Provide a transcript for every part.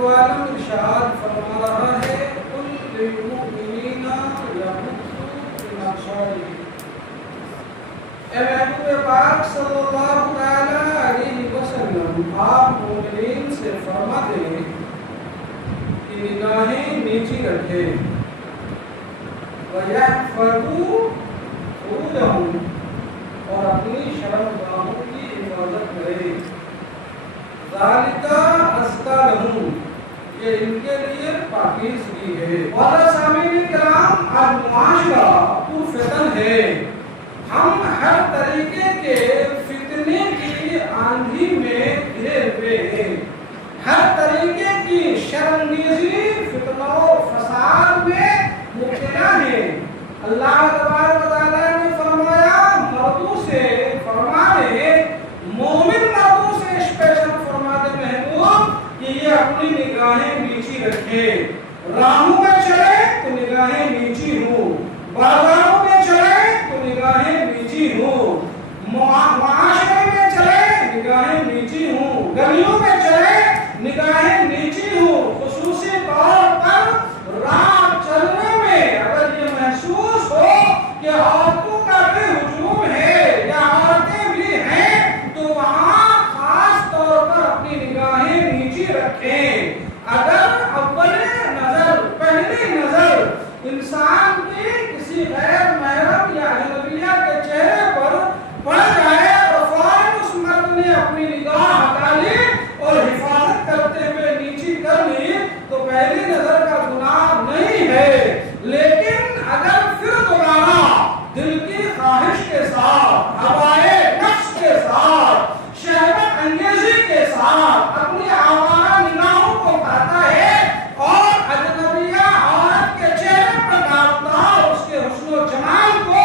تو عالم ارشاد فرما رہا ہے قل للمؤمنین یغضوا من ابصارہم، اے محبوب پاک صلی اللہ تعالی علیہ وسلم آپ مومنین سے فرما دیں کہ نگاہیں نیچی رکھیں وَيَحْفَظُوا فُرُوجَهُمْ، اور اپنی شرمگاہوں کی حفاظت کریں، ذَلِكَ أَزْكَىٰ لَهُمْ، یہ ان کے لیے پاکیزگی ہے۔ اور سامعین کرام، آج معاشرہ پرفتن ہے، ہم ہر طریقے کے فتنے کی آندھی میں گھرے ہوئے ہیں، ہر طریقے کی شرمگیزی فتنہ و فساد میں مبتلا ہیں۔ اللہ تبارک و تعالیٰ نے فرمایا مردوں سے فرما دے، مومن مردوں سے اسپیشل فرما دے محبوب کہ یہ اپنی نگاہیں نیچی رکھے، راہوں میں چلے تو نگاہیں نیچی ہوں، بازاروں میں چلے تو نگاہیں نیچی ہوں، معاشرے میں چلے نگاہیں نیچی ہوں، گلیوں میں چلے نگاہیں نیچی ہوں۔ خصوصی طور پر راہ چلنے میں اگر یہ محسوس ہو کہ عورتوں کا بھی ہجوم ہے یا عورتیں بھی ہیں تو وہاں خاص طور پر اپنی نگاہیں نیچی رکھیں۔ اگر پہلی نظر انسان کی کسی غیر محرم یا اجنبیہ کے چہرے پر پڑ جائے تو فوراً اس مرد نے اپنی نگاہ ہٹا لی اور حفاظت کرتے ہوئے نیچی کر لی تو پہلی نظر کا گناہ نہیں ہے، لیکن اگر پھر دوبارہ دل کی خواہش کے ساتھ، ہوائے نفس کے ساتھ، شہوت انگیزی کے ساتھ اپنی آوارہ نگاہوں کو اٹھاتا ہے اور اجنبیہ عورت کے چہرے پر ڈالتا اس کے حسن و جمال کو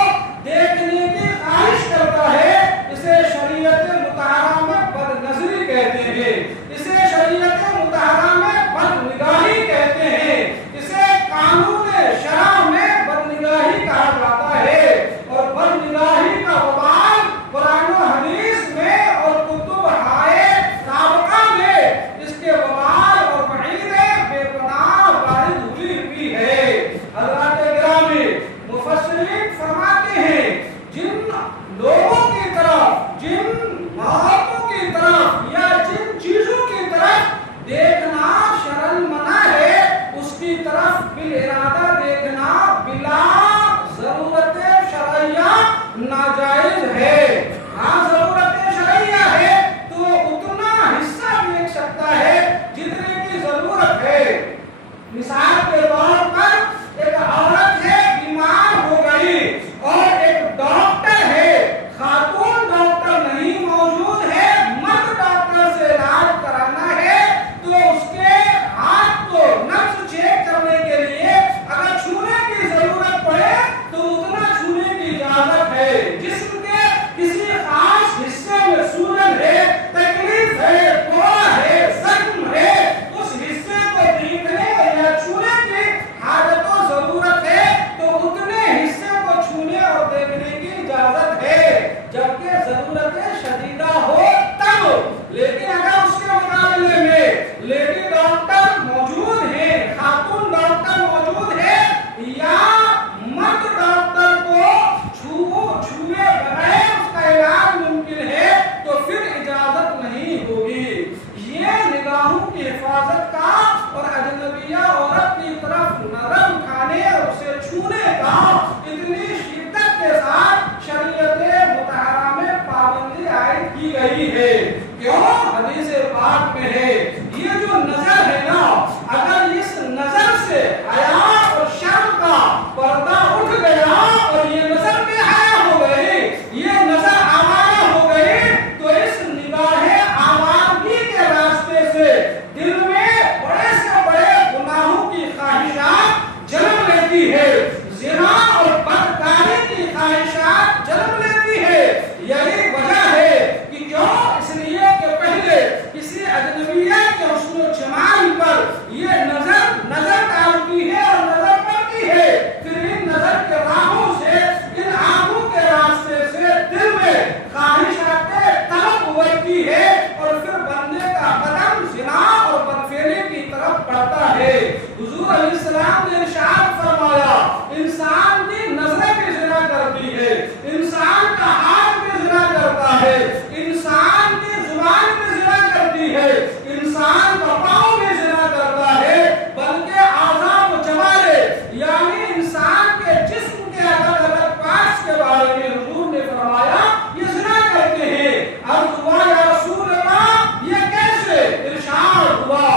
جاتا ہے۔ حضور علیہ السلام نے ارشاد فرمایا انسان کی نظریں بھی زنا کرتی ہے، انسان کا ہاتھ بھی زنا کرتا ہے، انسان کی زبان بھی زنا کرتی ہے، انسان کا پاؤں بھی زنا کرتا ہے، بلکہ اعضاء و جوارے یعنی انسان کے جسم کے الگ الگ پارٹس کے بارے میں حضور نے فرمایا یہ زنا کرتے ہیں۔ عرض ہوا یا رسول اللہ یہ کیسے؟ ارشاد ہوا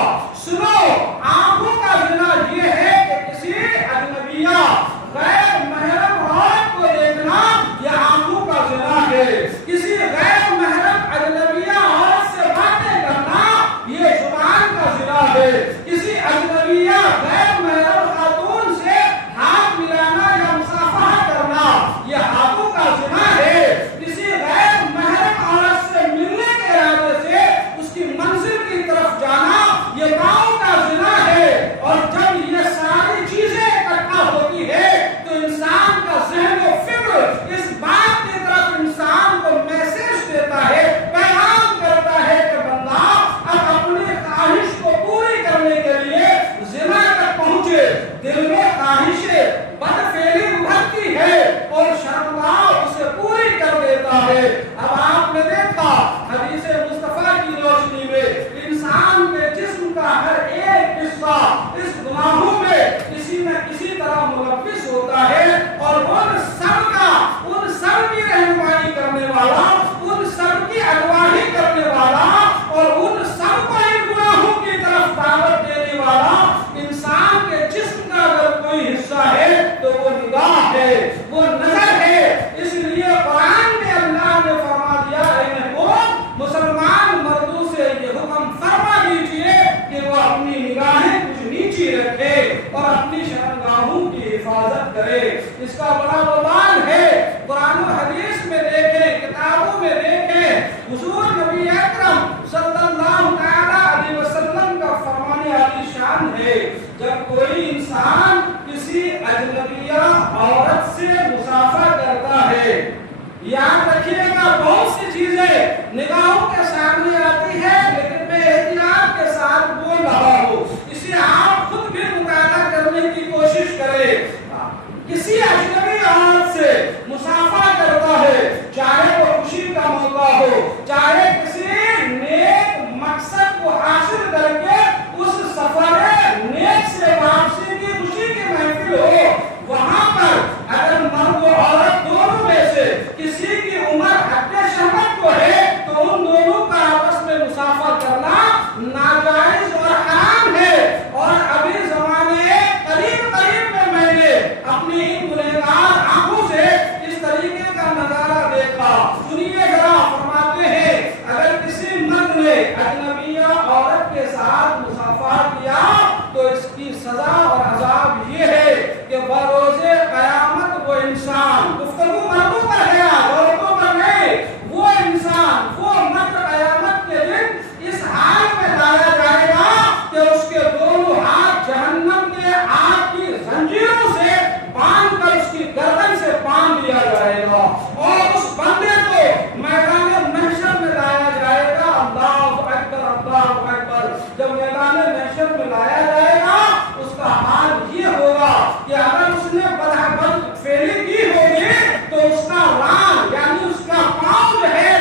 سنو آنکھوں کا زنا یہ ہے کہ کسی اجنبیہ غیر محرم عورت کو دیکھنا یہ آنکھوں کا زنا ہے، کسی غیر محرم اجنبیہ عورت سے باتیں کرنا یہ زبان کا زنا ہے، کسی اجنبیہ غیر محرم خاتون سے ہاتھ ملانا یا مصافحہ کرنا یہ ہاتھوں کا زنا ہے، کسی غیر محرم عورت سے ملنے کے ارادے سے اس کی منزل کی طرف جانا یہ پاؤں کا زنا ہے۔ اور جب یہ ساری چیزیں اکٹھا ہوتی ہے تو انسان کا ذہن و فکر اس بات کی طرف انسان کو میسج دیتا ہے، پیغام کرتا ہے کہ بندہ اب اپنی خواہش کو پوری کرنے کے لیے زنا تک پہنچے۔ دل میں خواہش بد فعلی ابھرتی ہے اور شرمگاہ اسے پوری کر دیتا ہے۔ اب آپ نے دیکھا حدیث مصطفیٰ کی روشنی میں انسان کے جسم کا ہر ایک حصہ اس گناہوں میں کسی نہ کسی طرح ملوث ہوتا ہے، اور ان سب کی رہنمائی کرنے والا، ان سب کی اگواہی کرنے والا اور ان سب کو ان گناہوں کی طرف دعوت دینے والا انسان کے جسم کا اگر کوئی حصہ ہے تو وہ نگاہ ہے، وہ نظر ہے۔ اس لیے قرآن میں اللہ نے فرما دیا اے محبوب مسلمان مردوں سے یہ حکم فرما دیجئے کہ وہ اپنی نگاہیں کچھ نیچی رکھے اور اپنی شرمگاہوں کی حفاظت کرے۔ اس کا بڑا بوال ہے، قرآن و حدیث میں دیکھیں، کتابوں میں دیکھیں، حضور نبی اکرم صلی اللہ تعالی علیہ وسلم کا فرمان عالی شان ہے جب کوئی انسان کسی اجنبیہ عورت سے مصافحہ کرتا ہے، یاد رکھیے گا بہت سی چیزیں نگاہوں کے سامنے آتی ہے لیکن میں احتیاط کے ساتھ بول رہا ہوں، اسے آپ خود بھی مطالعہ کرنے کی کوشش کریں۔ کسی اجنبی عورت سے مصافحہ کرتا ہے، چاہے وہ خوشی کا موقع ہو، چاہے کسی نیک مقصد کو حاصل کر کے اس سفر نیک سے واپسی کی خوشی کی محفل ہو، وہاں پر اگر مرد و عورت دونوں میں سے کسی کی عمر حد شہوت کو ہے تو ان دونوں کا آپس میں مصافحہ کرنا ناجائز اور حرام ہے۔ اور ابھی زمانے قریب میں نے اپنی ان گنہگار آنکھوں سے اس طریقے کا نظارہ دیکھا۔ سنیے ذرا، فرماتے ہیں اگر کسی مرد نے اجنبیہ عورت کے ساتھ مصافحہ کیا تو اس کی سزا اور عذاب یہ ہے کہ بروز قیامت وہ انسان، گفتگو مردوں پر ہے عورتوں پر نہیں، وہ انسان، وہ مرد قیامت کے دن اس حال میں لایا جائے گا کہ اس کے دونوں ہاتھ جہنم کے آگ کی زنجیروں سے باندھ کر اس کی گردن سے باندھ دیا جائے گا اور اس بندے کو میدان محشر میں لایا جائے گا۔ اللہ اکبر، اللہ اکبر۔ جب میدان محشر میں لایا جائے گا اس کا حال یہ ہوگا کہ اگر اس نے بد فعلی کی ہوگی تو اس کا ران یعنی اس کا پاؤں جو ہے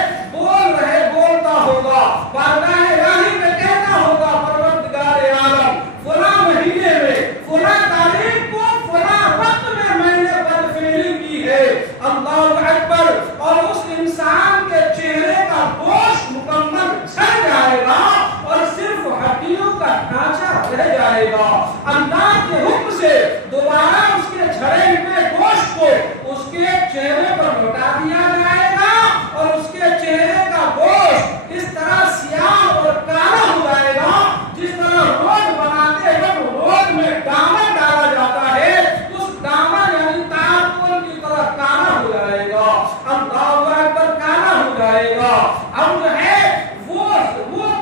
بولتا ہوگا، بارگاہ الہی میں کہتا ہوگا پروردگار عالم فلاں مہینے میں فلاں تاریخ کو فلاں وقت میں نے بد فعلی کی ہے۔ اللہ اکبر۔ اور اس انسان کے چہرے کا گوشت مکمل جھڑ جائے گا اور صرف ہڈیوں کا ڈھانچہ رہ جائے گا۔ اللہ کے حکم سے دوبارہ اس کے جھڑے ہوئے گوشت کو اس کے چہرے پر لوٹا دیا جائے گا اور اس کے چہرے کا گوشت اس طرح سیاہ اور کالا ہو جائے گا جس طرح روڈ بناتے وقت روڈ میں ڈامر ڈالا جاتا ہے، اس ڈامر یعنی تارکول کی طرح کالا ہو جائے گا۔ اللہ اکبر، کالا ہو جائے گا۔ اب جو ہے وہ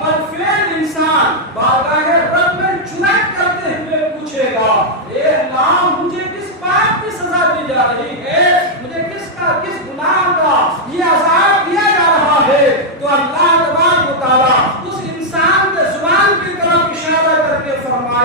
بدفعل انسان بارگاہ رب میں جرأت کرتے ہوئے پوچھے گا اے اللہ مجھے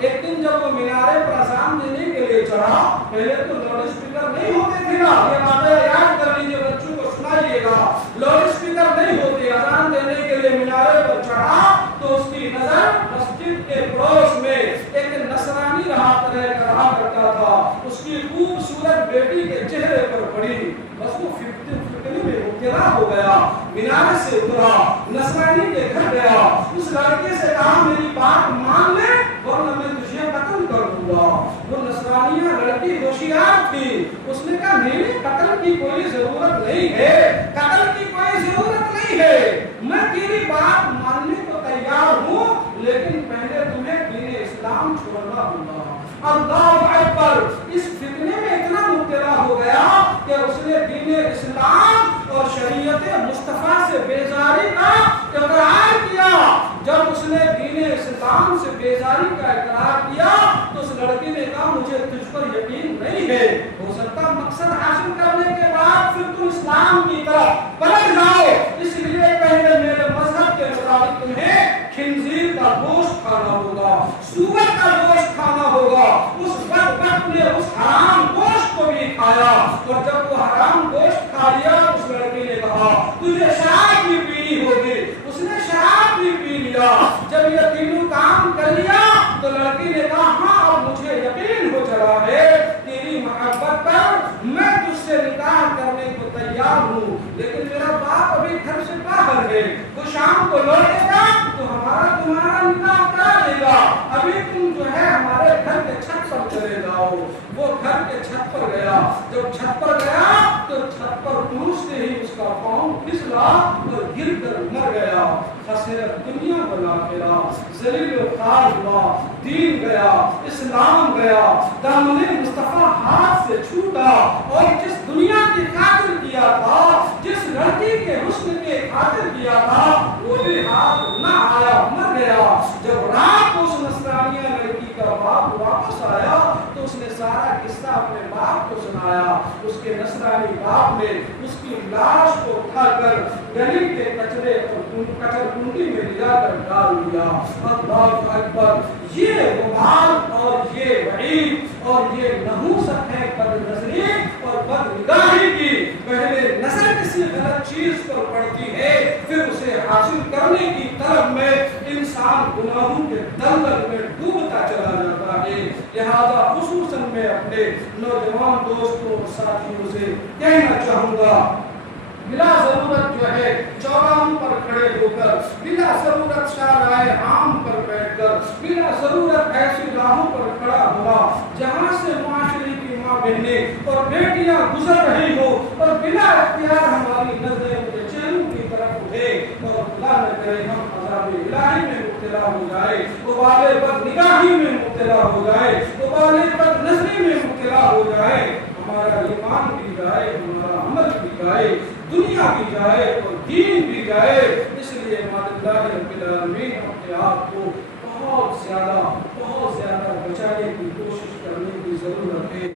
ایک دن جب وہ مینارے پر اذان دینے کے لیے چڑھا، پہلے تو لاؤڈ اسپیکر نہیں ہوتے تھے نا، یہ واقعہ یاد کر لیجیے، بچوں کو سنائیے گا، لاؤڈ اسپیکر نہیں ہوتے، اذان دینے کے لیے مینارے پر چڑھا تو اس کی نظر مسجد کے پڑوس میں ایک نصرانی رہا کرتا تھا، اس کی خوبصورت بیٹی کے چہرے پر پڑی، بس وہ فکر میں مبتلا ہو گیا، مینارے سے اترا، نصرانی کے گھر گیا، اس لڑکے سے کہا میری بات مان لے ورنہ میں تجھے قتل کر دوں گا۔ وہ نصرانیہ لڑکی ہوشیار تھی، اس نے کہا نہیں، قتل کی کوئی ضرورت نہیں ہے، قتل کی کوئی ضرورت نہیں ہے، میں تیری بات ماننے کو تیار ہوں، لیکن پہلے تمہیں دین اسلام چھوڑنا ہوگا۔ اللہ اکبر، اس فتنے میں اتنا مبتلا ہو گیا کہ اس نے دین اسلام اور شریعت مصطفیٰ سے بیزاری کا اقرار کیا۔ جب اس نے دین اسلام سے بیزاری کا اقرار کیا تو اس لڑکی نے کہا مجھے تجھ پر یقین نہیں ہے، ہو سکتا مقصد حاصل کرنے کے بعد پھر تم اسلام کی طرف پلٹ جاؤ، اس لیے پہلے میرے مذہب کے مطابق تمہیں خنزیر کا گوشت کھانا ہوگا، سور کا گوشت کھانا ہوگا۔ اس بدبخت نے اس حرام گوشت کو بھی کھایا، اور جب وہ حرام گوشت کھا لیا اس لڑکی نے کہا تجھے شراب بھی پینی ہوگی، اس نے شراب بھی پی لیا۔ جب یہ تینوں کام کر لیا تو لڑکی نے کہا ہاں اب مجھے یقین ہو چلا ہے تیری محبت پر، میں تجھ سے نکاح کرنے کو تیار ہوں، لیکن میرا باپ ابھی گھر سے باہر ہے، وہ شام کو لوٹے گا تو تمہارا نکاح کرا لے گا، ابھی تم جو ہے ہمارے گھر کے چھت پر چلے جاؤ۔ وہ گھر کے چھت پر گیا، جب چھت پر گیا تو چھت پر پہنچتے ہی اس کا پاؤں پھسلا اور گر کر مر گیا۔ خسرت دنیا والآخرہ، ذلیل و خوار ہوا، دین گیا، اسلام گیا، دامن مصطفیٰ ہاتھ سے چھوٹا، اور جس دنیا کی خاطر کیا تھا، جس لڑکی کے حسن کے خاطر کیا تھا، وہ بھی ہاتھ نہ آیا، مر گیا۔ جب رات کو اس نصرانیہ لڑکی کا باپ واپس آیا تو اس نے سارا قصہ اپنے باپ کو سنایا۔ اس کے نصرانی باپ نے اس کی لاش کو اٹھا کر گلی کے کچرے کچر کنڈی میں لیا کر ڈال دیا۔ اللہ اکبر، یہ غبار اور یہ وعید اور یہ نحوست ہے بد نظری اور بد نگاہی کی۔ پہلے نظر کسی غلط چیز پر پڑتی ہے، پھر اسے حاصل کرنے کی طلب میں انسان گناہوں کے دلدل میں ڈوبتا چلا جاتا ہے۔ لہذا خصوصاً میں اپنے نوجوان دوستوں اور ساتھیوں سے کہنا چاہوں گا، بلا ضرورت جو ہے چوراہوں پر کھڑے ہو کر، بلا ضرورت شاہراہ عام پر بیٹھ کر، بلا ضرورت ایسی راہوں پر کھڑا ہوا جہاں سے معاشرے کی ماں بہنیں اور بیٹیاں گزر رہی ہو اور بلا اختیار ہماری نظریں ان کے چہروں کی طرف اٹھے اور خدا نہ کرے ہم عذاب الہی میں مبتلا ہو جائے، وبال بد نگاہی میں مبتلا ہو جائے، وبال بد نظری میں مبتلا ہو جائے، ہمارا ایمان بھی جائے، ہمارا عمل بھی جائے، دنیا بھی جائے اور دین بھی جائے۔ اس لیے اللہ رب العالمین اپنے آپ کو بہت زیادہ بچانے کی کوشش کرنے کی ضرورت ہے۔